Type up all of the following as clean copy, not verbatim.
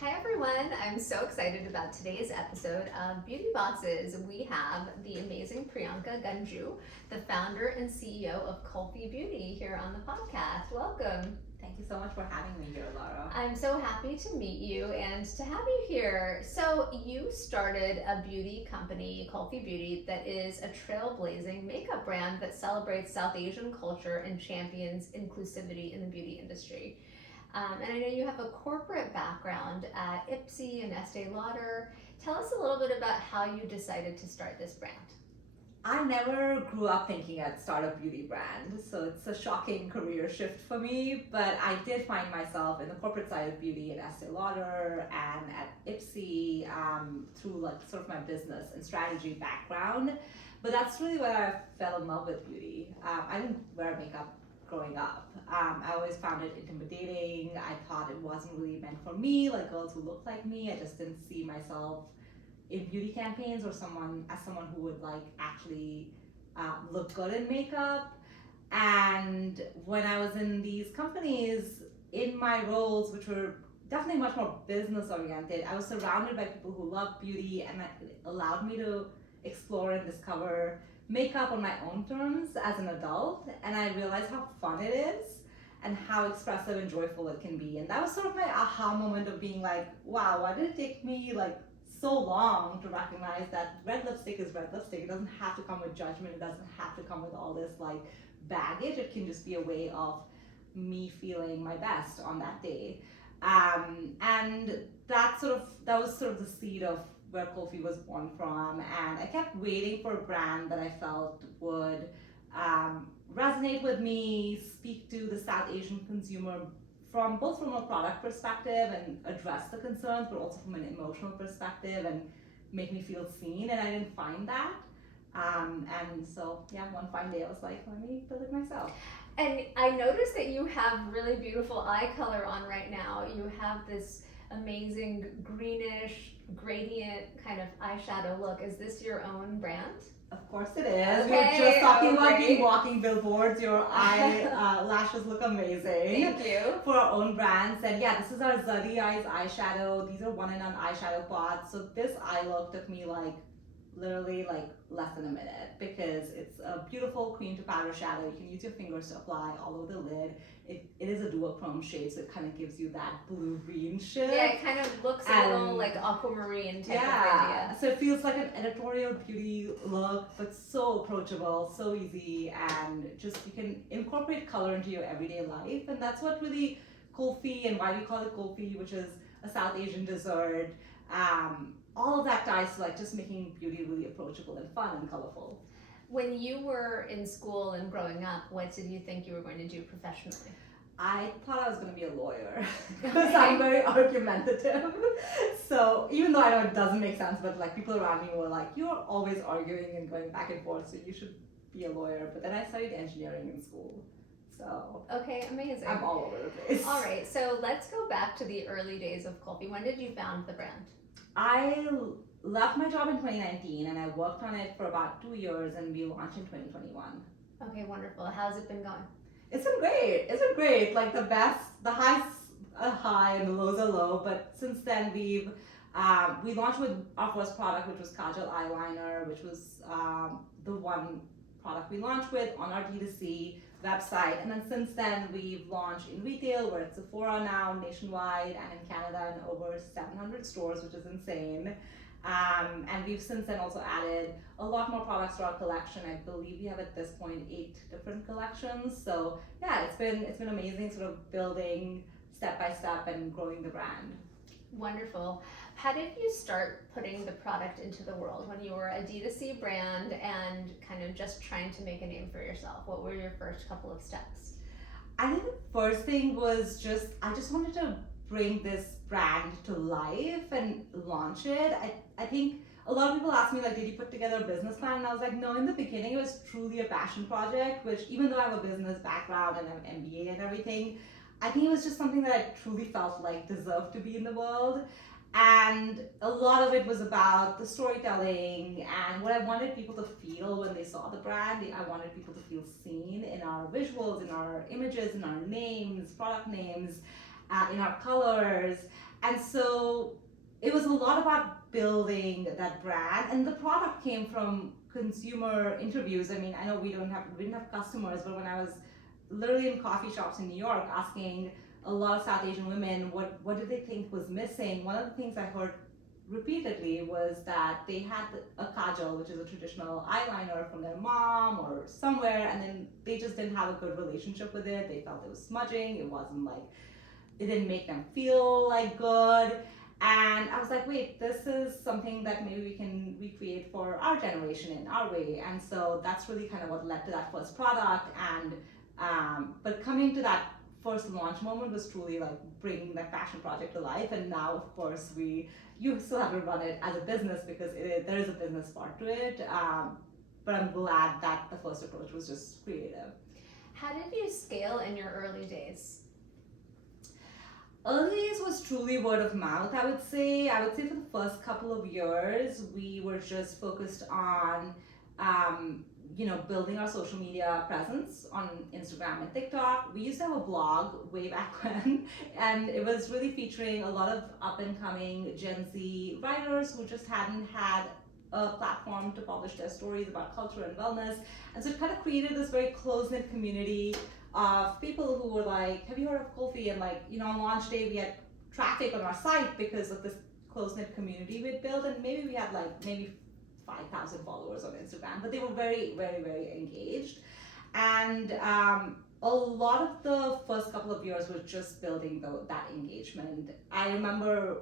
Hi everyone, I'm so excited about today's episode of Beauty Bosses. We have the amazing Priyanka Ganjoo, the founder and CEO of Kulfi Beauty, here on the podcast. Welcome. Thank you so much for having me here, Lara. I'm so happy to meet you and to have you here. So, you started a beauty company, Kulfi Beauty, that is a trailblazing makeup brand that celebrates South Asian culture and champions inclusivity in the beauty industry. And I know you have a corporate background at Ipsy and Estee Lauder. Tell us a little bit about how you decided to start this brand. I never grew up thinking I'd start a beauty brand, so it's a shocking career shift for me. But I did find myself in the corporate side of beauty at Estee Lauder and at Ipsy through like sort of my business and strategy background. But that's really where I fell in love with beauty. I didn't wear makeup growing up. I always found it intimidating. I thought it wasn't really meant for me, like girls who looked like me. I just didn't see myself in beauty campaigns or someone who would like actually look good in makeup. And when I was in these companies, in my roles, which were definitely much more business oriented, I was surrounded by people who loved beauty, and it allowed me to explore and discover makeup on my own terms as an adult. And I realized how fun it is and how expressive and joyful it can be. And that was sort of my aha moment of being like, wow, why did it take me like so long to recognize that red lipstick is red lipstick? It doesn't have to come with judgment. It doesn't have to come with all this like baggage. It can just be a way of me feeling my best on that day. And that was sort of the seed of where Kulfi was born from. And I kept waiting for a brand that I felt would resonate with me, speak to the South Asian consumer from both from a product perspective and address the concerns, but also from an emotional perspective and make me feel seen. And I didn't find that. And so, yeah, one fine day I was like, let me build it myself. And I noticed that you have really beautiful eye color on right now. You have this amazing greenish gradient kind of eyeshadow look. Is this your own brand? Of course it is. Okay, We're just talking about great. being walking billboards. Your eye lashes look amazing. Thank you. For our own brands. And yeah, this is our Zuddy Eyes eyeshadow. These are one and on eyeshadow pots. So this eye look took me like literally like less than a minute because it's a beautiful cream to powder shadow. You can use your fingers to apply all over the lid. It is a duochrome shade, so it kind of gives you that blue-green shift. Yeah, it kind of looks a little like aquamarine type of idea. So it feels like an editorial beauty look, but so approachable, so easy, and just you can incorporate color into your everyday life. And that's what really Kulfi, and why we call it Kulfi, which is a South Asian dessert. All of that ties to like just making beauty really approachable and fun and colorful. When you were in school and growing up, what did you think you were going to do professionally? I thought I was going to be a lawyer because I'm very argumentative. So even though I know it doesn't make sense, but like people around me were like, you're always arguing and going back and forth, so you should be a lawyer. But then I studied engineering in school. So okay, amazing. I'm all over the place. All right, so let's go back to the early days of Kulfi. When did you found the brand? I left my job in 2019 and I worked on it for about 2 years, and we launched in 2021. Okay, wonderful. How's it been going? It's been great. It's been great. Like the highs are high and the lows are low. But since then, we launched with our first product, which was Kajal eyeliner, which was the one product we launched with on our D2C website. And then since then, we've launched in retail. We're at Sephora now nationwide, and in Canada in over 700 stores, which is insane. And we've since then also added a lot more products to our collection. I believe we have at this point 8 different collections. So yeah, it's been amazing sort of building step by step and growing the brand. Wonderful. How did you start putting the product into the world when you were a D2C brand and kind of just trying to make a name for yourself? What were your first couple of steps? I think the first thing was I just wanted to bring this brand to life and launch it. I think a lot of people ask me like, did you put together a business plan? And I was like, no, in the beginning it was truly a passion project, which even though I have a business background and I have an MBA and everything, I think it was just something that I truly felt like deserved to be in the world. And a lot of it was about the storytelling and what I wanted people to feel when they saw the brand. I wanted people to feel seen in our visuals, in our images, in our names, product names, in our colors. And so it was a lot about building that brand, and the product came from consumer interviews. I mean, I know we didn't have customers, but when I was literally in coffee shops in New York asking a lot of South Asian women what did they think was missing, one of the things I heard repeatedly was that they had a kajal, which is a traditional eyeliner from their mom or somewhere, and then they just didn't have a good relationship with it. They felt it was smudging. It wasn't like, it didn't make them feel like good. And I was like, wait, this is something that maybe we can recreate for our generation in our way. And so that's really kind of what led to that first product. And but coming to that first launch moment was truly like bringing that passion project to life. And now, of course, you still have to run it as a business because there is a business part to it. But I'm glad that the first approach was just creative. How did you scale in your early days? Early days was truly word of mouth, I would say. I would say for the first couple of years, we were just focused on, building our social media presence on Instagram and TikTok. We used to have a blog way back when, and it was really featuring a lot of up and coming Gen Z writers who just hadn't had a platform to publish their stories about culture and wellness. And so it kind of created this very close knit community of people who were like, have you heard of Kulfi? And like, on launch day, we had traffic on our site because of this close knit community we'd built. And maybe we had maybe 5,000 followers on Instagram, but they were very, very, very engaged. And a lot of the first couple of years was just building that engagement. I remember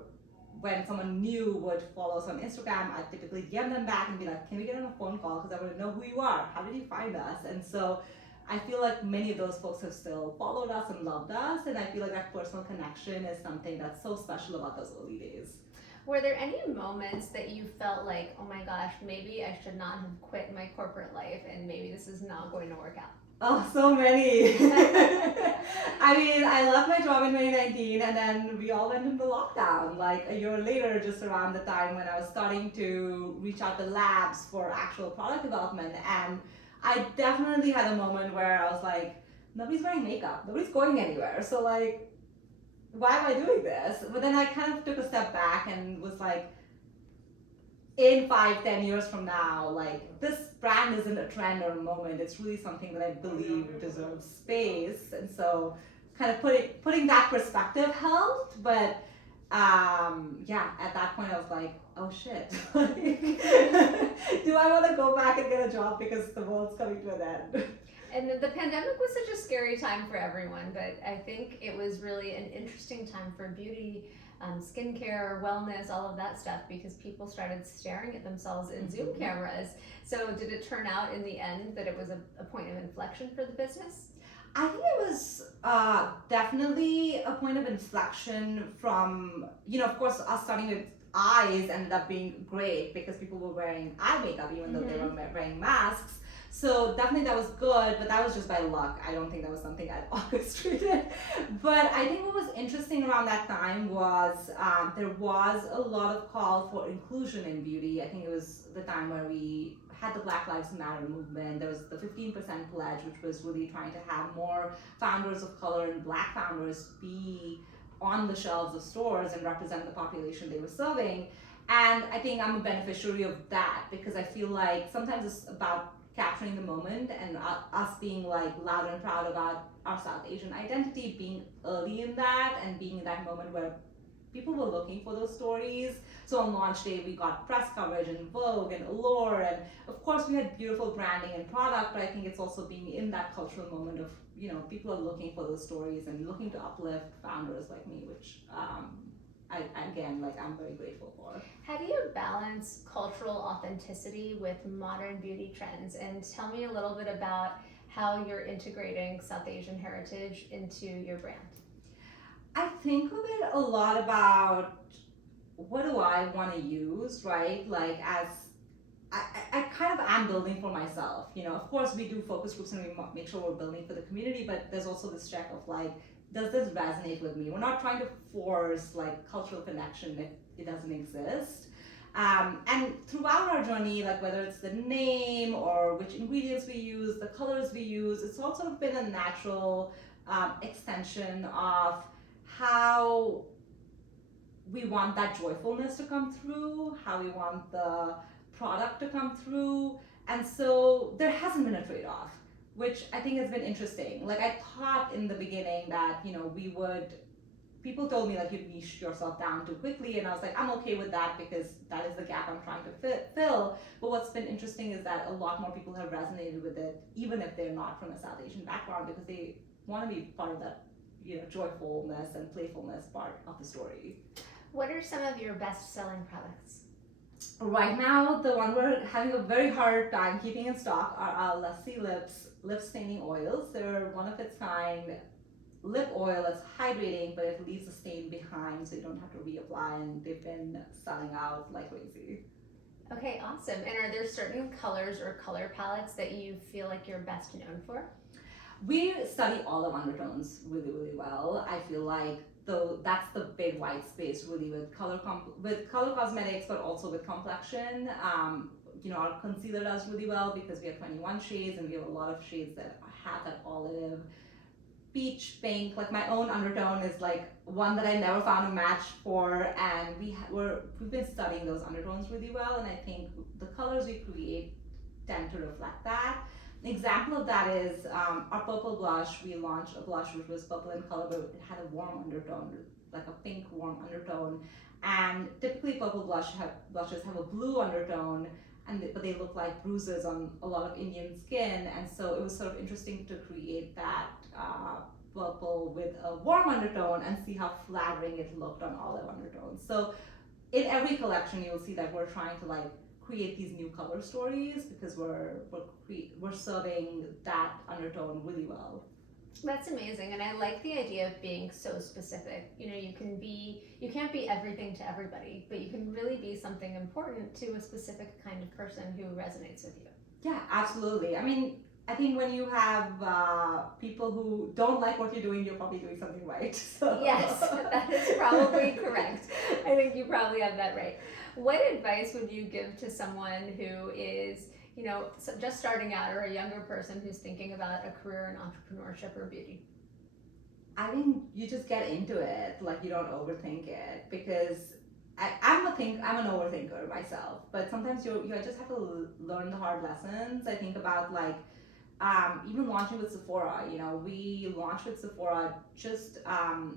when someone new would follow us on Instagram, I'd typically DM them back and be like, can we get on a phone call? Because I want to know who you are. How did you find us? And so I feel like many of those folks have still followed us and loved us. And I feel like that personal connection is something that's so special about those early days. Were there any moments that you felt like, oh my gosh, maybe I should not have quit my corporate life and maybe this is not going to work out? Oh, so many. I mean, I left my job in 2019 and then we all went into lockdown like a year later, just around the time when I was starting to reach out to labs for actual product development. And I definitely had a moment where I was like, nobody's wearing makeup, nobody's going anywhere. So like, why am I doing this? But then I kind of took a step back and was like, in 5-10 years from now, like this brand isn't a trend or a moment. It's really something that I believe deserves space. And so kind of putting that perspective helped. But at that point I was like, oh shit. Do I want to go back and get a job because the world's coming to an end? And the pandemic was such a scary time for everyone, but I think it was really an interesting time for beauty, skincare, wellness, all of that stuff, because people started staring at themselves in Zoom cameras. So did it turn out in the end that it was a point of inflection for the business? I think it was definitely a point of inflection from, of course, us starting with eyes ended up being great because people were wearing eye makeup even though they were wearing masks. So definitely that was good, but that was just by luck. I don't think that was something I'd orchestrated. But I think what was interesting around that time was there was a lot of call for inclusion in beauty. I think it was the time where we had the Black Lives Matter movement. There was the 15% pledge, which was really trying to have more founders of color and Black founders be on the shelves of stores and represent the population they were serving. And I think I'm a beneficiary of that because I feel like sometimes it's about capturing the moment and us being like loud and proud about our South Asian identity, being early in that and being in that moment where people were looking for those stories. So on launch day, we got press coverage in Vogue and Allure, and of course we had beautiful branding and product, but I think it's also being in that cultural moment of, people are looking for those stories and looking to uplift founders like me, which I'm very grateful for. How do you balance cultural authenticity with modern beauty trends? And tell me a little bit about how you're integrating South Asian heritage into your brand. I think of it a lot about what do I want to use, right? Like as I kind of am building for myself. Of course we do focus groups and we make sure we're building for the community, but there's also this check of like, does this resonate with me? We're not trying to force like cultural connection if it doesn't exist. And throughout our journey, like whether it's the name or which ingredients we use, the colors we use, it's all sort of been a natural extension of how we want that joyfulness to come through, how we want the product to come through. And so there hasn't been a trade-off, which I think has been interesting. Like I thought in the beginning that, people told me like you'd niche yourself down too quickly, and I was like, I'm okay with that because that is the gap I'm trying to fill. But what's been interesting is that a lot more people have resonated with it, even if they're not from a South Asian background, because they want to be part of that, joyfulness and playfulness part of the story. What are some of your best-selling products? Right now, the one we're having a very hard time keeping in stock are our Lassi Lips lip staining oils. They're one of its kind lip oil that's hydrating, but it leaves a stain behind, so you don't have to reapply, and they've been selling out like crazy. Okay, awesome. And are there certain colors or color palettes that you feel like you're best known for? We study all of undertones really, really well. I feel like though that's the big white space really with with color cosmetics, but also with complexion. Our concealer does really well because we have 21 shades, and we have a lot of shades that have that olive, peach, pink. Like my own undertone is like one that I never found a match for, and we've been studying those undertones really well, and I think the colors we create tend to reflect that. An example of that is our purple blush. We launched a blush which was purple in color, but it had a warm undertone, like a pink warm undertone. And typically purple blushes have a blue undertone, but they look like bruises on a lot of Indian skin. And so it was sort of interesting to create that purple with a warm undertone and see how flattering it looked on olive undertones. So in every collection, you'll see that we're trying to like create these new color stories because we're serving that undertone really well. That's amazing, and I like the idea of being so specific. You can't be everything to everybody, but you can really be something important to a specific kind of person who resonates with you. Yeah, absolutely. I mean, I think when you have people who don't like what you're doing, you're probably doing something right. So. Yes, that is probably correct. I think you probably have that right. What advice would you give to someone who is, just starting out, or a younger person who's thinking about a career in entrepreneurship or beauty? I think you just get into it. Like you don't overthink it, because I'm an overthinker myself. But sometimes you just have to learn the hard lessons. I think about like even launching with Sephora. We launched with Sephora just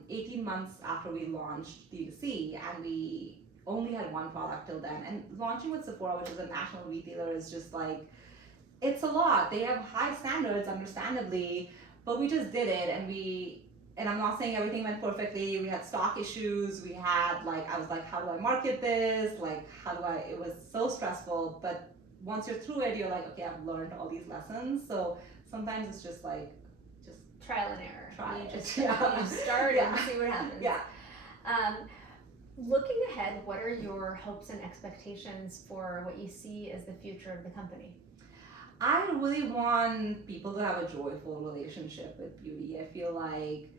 18 months after we launched D2C, and we only had one product till then. And launching with Sephora, which is a national retailer, is just like, it's a lot. They have high standards, understandably, but we just did it, and I'm not saying everything went perfectly. We had stock issues. We had I was like, how do I market this? Like, it was so stressful, but once you're through it, you're like, okay, I've learned all these lessons. So sometimes it's just trial and error. You start yeah. and see what happens. Yeah. Looking ahead, what are your hopes and expectations for what you see as the future of the company? I really want people to have a joyful relationship with beauty. I feel like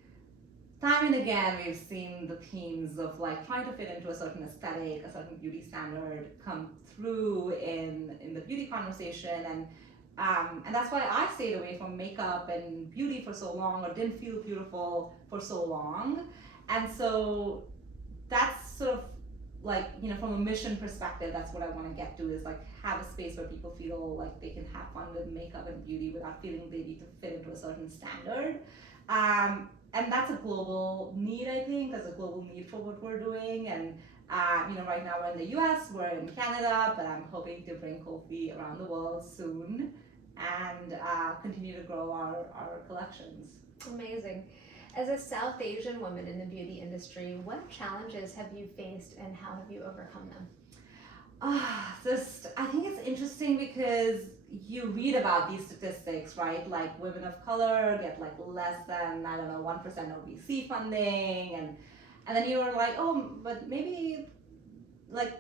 time and again we've seen the themes of like trying to fit into a certain aesthetic, a certain beauty standard come through in the beauty conversation, and that's why I stayed away from makeup and beauty for so long, or didn't feel beautiful for so long. And so that's sort of like, from a mission perspective, that's what I want to get to, is like have a space where people feel like they can have fun with makeup and beauty without feeling they need to fit into a certain standard. And that's a global need, I think. There's a global need for what we're doing. And right now we're in the US, we're in Canada, but I'm hoping to bring Kulfi around the world soon and continue to grow our collections. Amazing. As a South Asian woman in the beauty industry, what challenges have you faced and how have you overcome them? I think it's interesting because you read about these statistics, right? Like women of color get like less than, 1% of VC funding, and then you're like, oh, but maybe like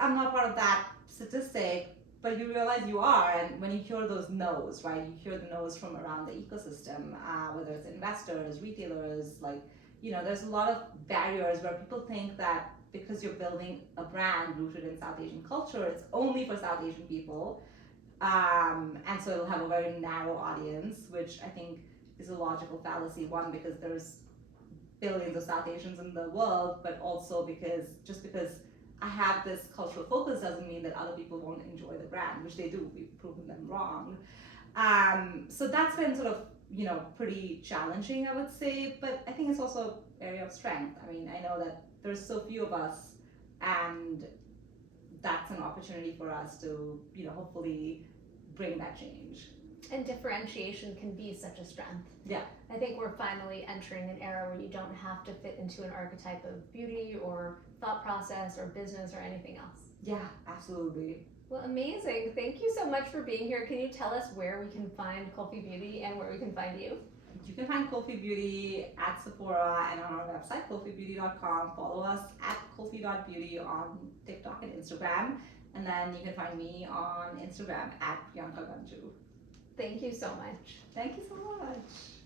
I'm not part of that statistic, but you realize you are. And when you hear those no's, right? You hear the no's from around the ecosystem, whether it's investors, retailers, there's a lot of barriers where people think that because you're building a brand rooted in South Asian culture, it's only for South Asian people. And so it'll have a very narrow audience, which I think is a logical fallacy. One, because there's billions of South Asians in the world, but also because I have this cultural focus doesn't mean that other people won't enjoy the brand, which they do. We've proven them wrong. So that's been sort of, pretty challenging, I would say, but I think it's also an area of strength. I mean, I know that there's so few of us, and that's an opportunity for us to, hopefully bring that change. And differentiation can be such a strength. Yeah. I think we're finally entering an era where you don't have to fit into an archetype of beauty or thought process or business or anything else. Yeah, absolutely. Well, amazing. Thank you so much for being here. Can you tell us where we can find Kulfi Beauty and where we can find you? You can find Kulfi Beauty at Sephora and on our website, kulfibeauty.com. Follow us at kulfi.beauty on TikTok and Instagram. And then you can find me on Instagram at Priyanka Ganjoo. Thank you so much. Thank you so much.